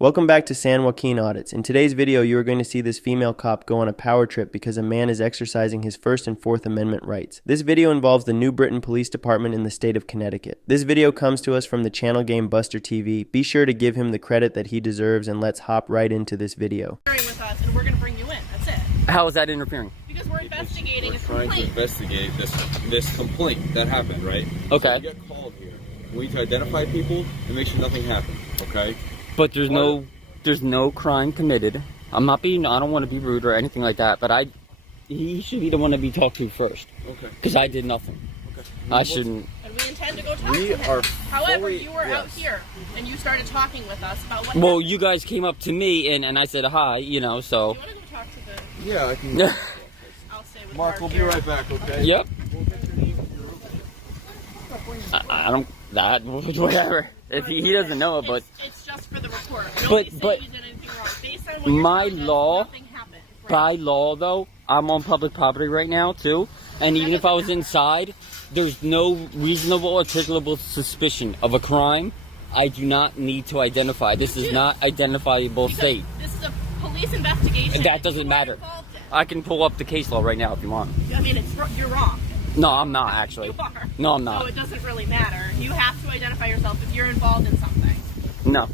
Welcome back to San Joaquin Audits. In today's video, you are going to see this female cop go on a power trip because a man is exercising his First and Fourth Amendment rights. This video involves the New Britain Police Department in the state of Connecticut. This video comes to us from the channel game Buster TV. Be sure to give him the credit that he deserves, and let's hop right into this video. With us, and we're going to bring you in. That's it. How is that interfering? Because we're investigating We're a trying complaint. to investigate this complaint that happened, right? Okay. So we get called here. We need to identify people and make sure nothing happened, okay? But there's no crime committed. I don't want to be rude or anything like that, but he should be the one to be talked to first. Okay. Because I did nothing. Okay. I shouldn't. And we intend to go talk to him. However, you were out here, and you started talking with us about what Well, happened. you guys came up to me, and I said hi, so. You want to go talk to the... Yeah, I can. I'll stay with Mark, we'll be here. right back, okay? Yep. I don't... Whatever. If he doesn't know it, but... It's just for the report. Nobody said you did anything wrong. Based on what you're my telling us, law... nothing happened. Right? By law, though, I'm on public property right now, too. And even if I was inside, there's no reasonable articulable suspicion of a crime. I do not need to identify. This is not identifiable state. This is a police investigation. That doesn't matter. I can pull up the case law right now if you want. I mean, you're wrong. No, I'm not, actually. You are. No, I'm not. So it doesn't really matter. You have to identify yourself if you're involved in something. No.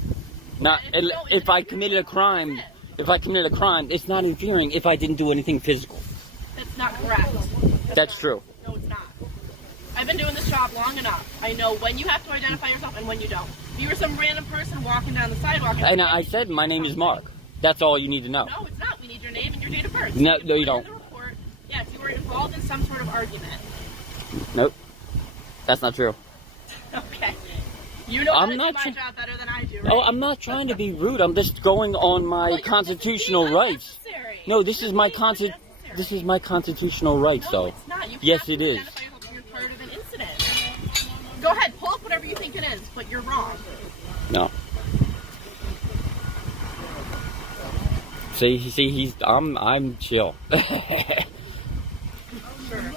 Not If you don't, if I committed a crime. that's it. If I committed a crime, it's not interfering if I didn't do anything physical. That's not correct. That's true. No, it's not. I've been doing this job long enough. I know when you have to identify yourself and when you don't. If you were some random person walking down the sidewalk... And I said my name is Mark. That's all you need to know. No, it's not. We need your name and your date of birth. No, You no, you put don't. in the report, yeah, if you were involved in some sort of argument. Nope. That's not true. Okay. You know how I'm to not do my tr- job better than I do, right? Oh, I'm not trying to be rude. I'm just going on my Well, constitutional this is rights. unnecessary. No, this is my This unnecessary. This is my constitutional rights, No, though. it's not. You Yes, have to it is. identify yourself if you're part of an incident. Go ahead, pull up whatever you think it is, but you're wrong. No. See, I'm chill. Sure.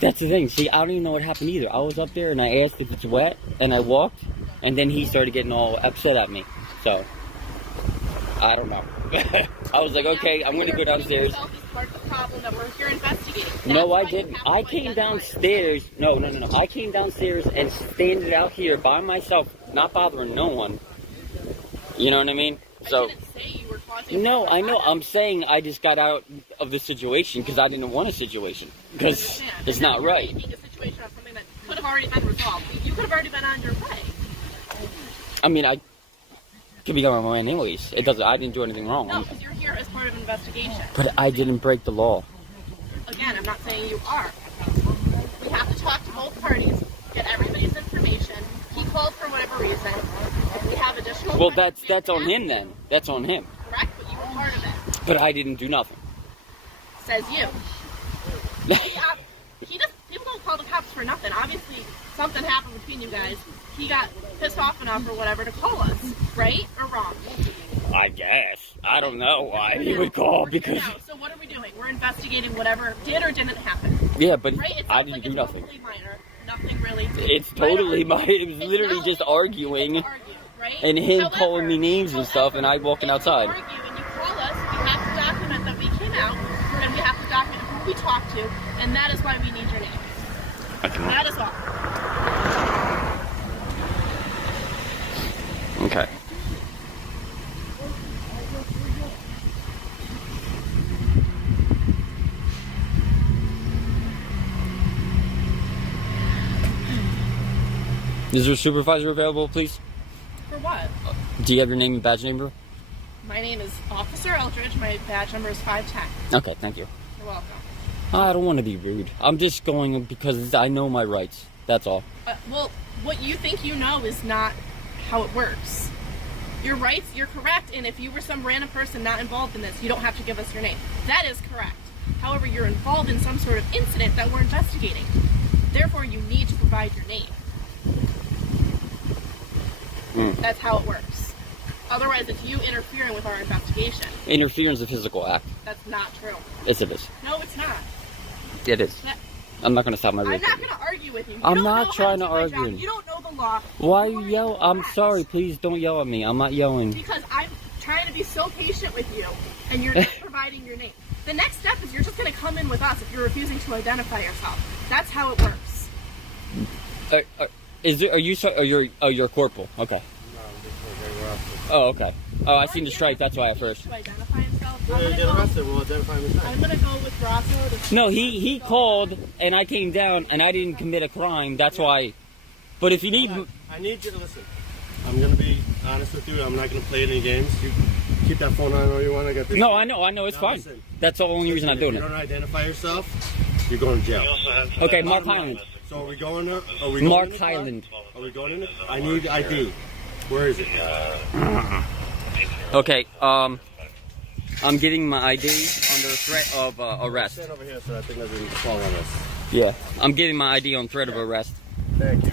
That's the thing. See, I don't even know what happened either. I was up there and I asked if it's wet, and I walked, and then he started getting all upset at me. So, I don't know. I was like, okay, I'm gonna go downstairs. Yourself as part of the problem that we're here investigating. No, That's I why you didn't. have to I came identify downstairs. No. I came downstairs and standed out here by myself, not bothering no one. You know what I mean? So. I didn't say you were causing No, a I know. problem. I'm saying I just got out of the situation because I didn't want a situation. Because Understand. it's And now not you're right. making a situation of something that could have already been resolved. You could have already been on your way. I mean, I could be on my own anyways. It doesn't. I didn't do anything wrong. No, because you're here as part of an investigation. But I didn't break the law. Again, I'm not saying you are. We have to talk to both parties, get everybody's information. He called for whatever reason. If we have additional... Well, questions, we have that's to on ask him then. That's on him. Correct, but you were part of it. But I didn't do nothing. Says you. People don't call the cops for nothing. Obviously, something happened between you guys. He got pissed off enough or whatever to call us, right or wrong? I guess. I don't know why he would call We're here because. now, so what are we doing? We're investigating whatever did or didn't happen, Yeah, but right? It I sounds didn't like do it's nothing. totally minor. Nothing really. It's totally minor. my. It was It's literally not just like arguing. you get to argue, right? And him However- calling me names and stuff, and I walking if outside. You argue and you call us, we have to document that we came out, and we have to document who we talked to, and that is why we need your name. That is all. Okay. Is your supervisor available, please? For what? Do you have your name and badge number? My name is Officer Eldridge. My badge number is 510. Okay, thank you. You're welcome. I don't want to be rude. I'm just going because I know my rights. That's all. Well, what you think you know is not how it works. Your rights, you're correct, and if you were some random person not involved in this, you don't have to give us your name. That is correct. However, you're involved in some sort of incident that we're investigating. Therefore, you need to provide your name. That's how it works. Otherwise, it's you interfering with our investigation. Interference is a physical act. That's not true. Yes, it is. No, it's not. It is. That- I'm not going to stop my I'm record. not going to argue with you. You I'm don't not know trying how to do my argue. job. You don't know the law. Why you yell? I'm sorry. Please don't yell at me. I'm not yelling. Because I'm trying to be so patient with you, and you're not providing your name. The next step is you're just going to come in with us if you're refusing to identify yourself. That's how it works. You're corporal? Okay. Oh, okay. Oh, I seen the stripe. That's why at first. To identify himself. We'll identify him. I'm going to go with Rosso. No, he called and I came down and I didn't commit a crime. That's why. But if you need, I need you to listen. I'm gonna be honest with you. I'm not gonna play any games. You keep that phone on all you want. I got this. No, I know. It's fine. Listen. That's the only reason I'm doing If you it. don't identify yourself, you're going to jail. Okay, Mark Highland. So are we going there? Are we Mark going Highland. Are we going in? I need ID. Where is it? Okay. I'm getting my ID under threat of arrest. Stand over here so I think that doesn't fall on us. Yeah. I'm getting my ID on threat of arrest. Thank you.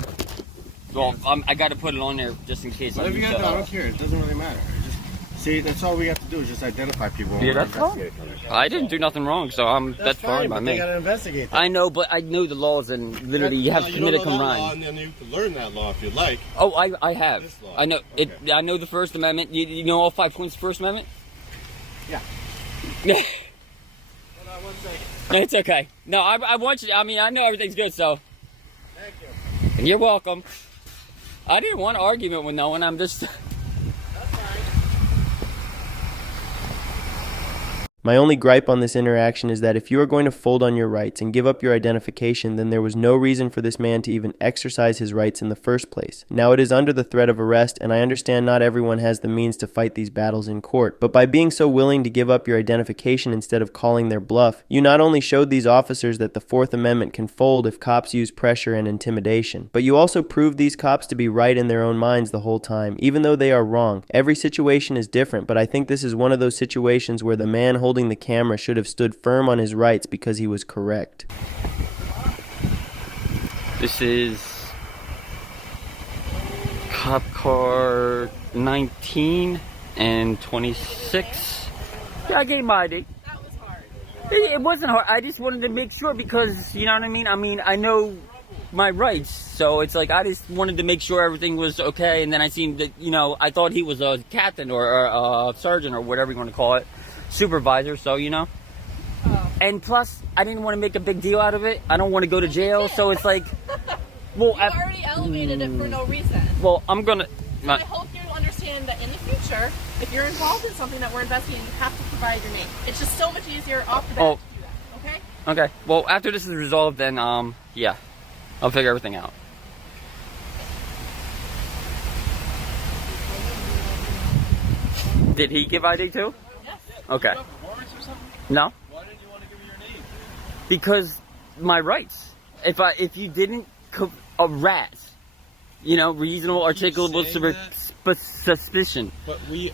Well, I got to put it on there just in case. Whatever you got to do, I don't care. It doesn't really matter. See, that's all we have to do is just identify people. Yeah, that's fine. I didn't do nothing wrong, so that's fine by me. They gotta investigate that. I know, but I know the laws, and literally you have to commit a crime. And then you can learn that law if you'd like. Oh, I have. This law. I know it. Okay. I know the First Amendment. You know all 5 points of the First Amendment? Yeah. Hold on 1 second. It's okay. No, I want you. I mean, I know everything's good, so. Thank you. And you're welcome. I didn't want an argument with no one. I'm just. My only gripe on this interaction is that if you are going to fold on your rights and give up your identification, then there was no reason for this man to even exercise his rights in the first place. Now it is under the threat of arrest, and I understand not everyone has the means to fight these battles in court, but by being so willing to give up your identification instead of calling their bluff, you not only showed these officers that the Fourth Amendment can fold if cops use pressure and intimidation, but you also proved these cops to be right in their own minds the whole time, even though they are wrong. Every situation is different, but I think this is one of those situations where the man holding the camera should have stood firm on his rights because he was correct. This is cop car 19 and 26. Yeah, I gave my ID. That was hard. It wasn't hard. I just wanted to make sure because, you know what I mean? I mean, I know my rights, so it's like I just wanted to make sure everything was okay. And then I seen that, you know, I thought he was a captain or a sergeant or whatever you want to call it, supervisor. So, you know. And plus, I didn't want to make a big deal out of it. I don't want to go to jail, so it's like, well, you already elevated it for no reason. Well, I'm gonna. So I hope you understand that in the future, if you're involved in something that we're investigating, you have to provide your name. It's just so much easier off the bat to do that. Okay? Okay. Well, after this is resolved, then yeah, I'll figure everything out. Did he give ID too? Yes. Okay. Do you have warrants or something? No. Why did you want to give me your name? Because my rights. If you didn't rat, you know, reasonable, articulable suspicion.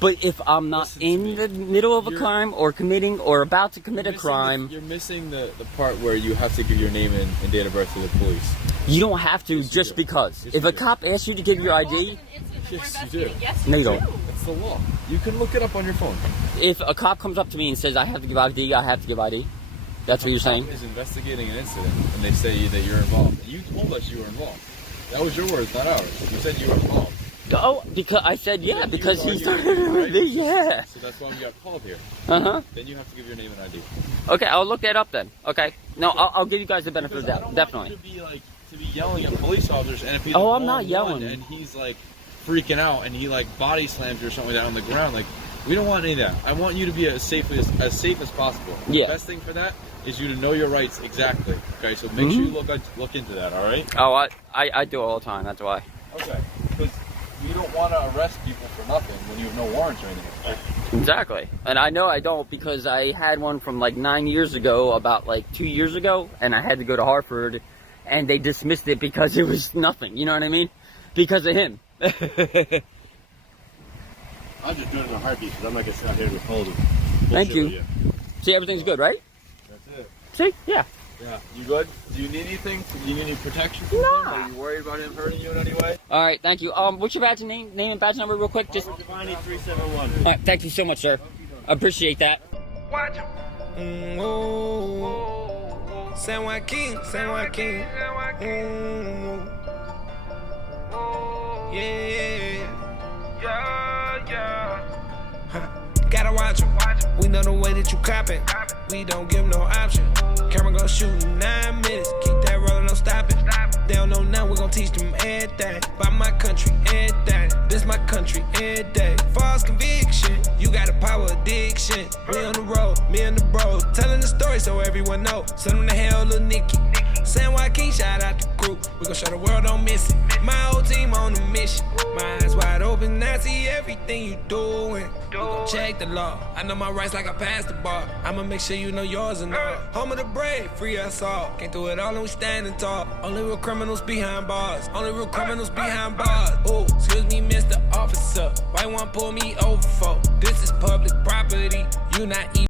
But if I'm not in the middle of a crime or committing or about to commit a crime, You're missing the part where you have to give your name and date of birth to the police. you don't have to just because. Yes, If you a do. cop asks you to give your ID, Yes, you do. Yes, No, you you don't. do. That's the law. You can look it up on your phone. if a cop comes up to me and says I have to give ID, I have to give ID. That's what you're saying? Is investigating an incident and they say that you're involved. And you told us you were involved. That was your words, not ours. You said you were involved. Oh, because I said yeah, because he You were started arguing, with right? me, yeah. So that's why we got called here. Uh-huh. Then you have to give your name and ID. Okay, I'll look that up then. Okay. No, I'll give you guys the benefit of Because I that, don't definitely. want you to be yelling at police officers, and if he's Oh, I'm not one yelling. and he's like freaking out and he like body slams you or something like that on the ground, like we don't want any of that. I want you to be as safe as possible. Yeah. The best thing for that is you to know your rights exactly. Okay, so make sure you look into that. All right. Oh, I do it all the time. That's why. Okay. Because you don't want to arrest people for nothing when you have no warrants or anything like that. Exactly. And I know I don't because I had one from like 9 years ago, about like 2 years ago, and I had to go to Hartford, and they dismissed it because it was nothing. You know what I mean? Because of him. I'll just do it in a heartbeat because I'm not going to sit out here and hold it. Thank you. See, everything's good, right? That's it. See? Yeah. Yeah. You good? Do you need anything? Do you need any protection from Nah. him? Are you worried about him hurting you in any way? All right, thank you. What's your badge name and badge number real quick? Just. Giovanni 371. All right, thank you so much, sir. I appreciate that. San Joaquin, San Joaquin. know the way that you copping. We don't give no option. Camera gon' shoot in 9 minutes. Keep that rolling, no stopping. They don't know now, we gon' teach them everything. By my country, everything. This my country, every day. False conviction, you got a power addiction. We on the road, me and the bros, telling the story so everyone know. Send them to hell, little Nicky. San Joaquin, shout out the crew. We gon' show the world, don't miss it. My whole team on a mission. My eyes wide open, I see everything you doing. We gon' check the law. I know my rights like I passed the bar. I'ma make sure you know yours and all. Home of the brave, free us all. Can't do it all and we standing tall. Only real criminals behind bars. Only real criminals behind bars. Ooh, excuse me, Mr. Officer. Why you wanna pull me over for? This is public property. You not even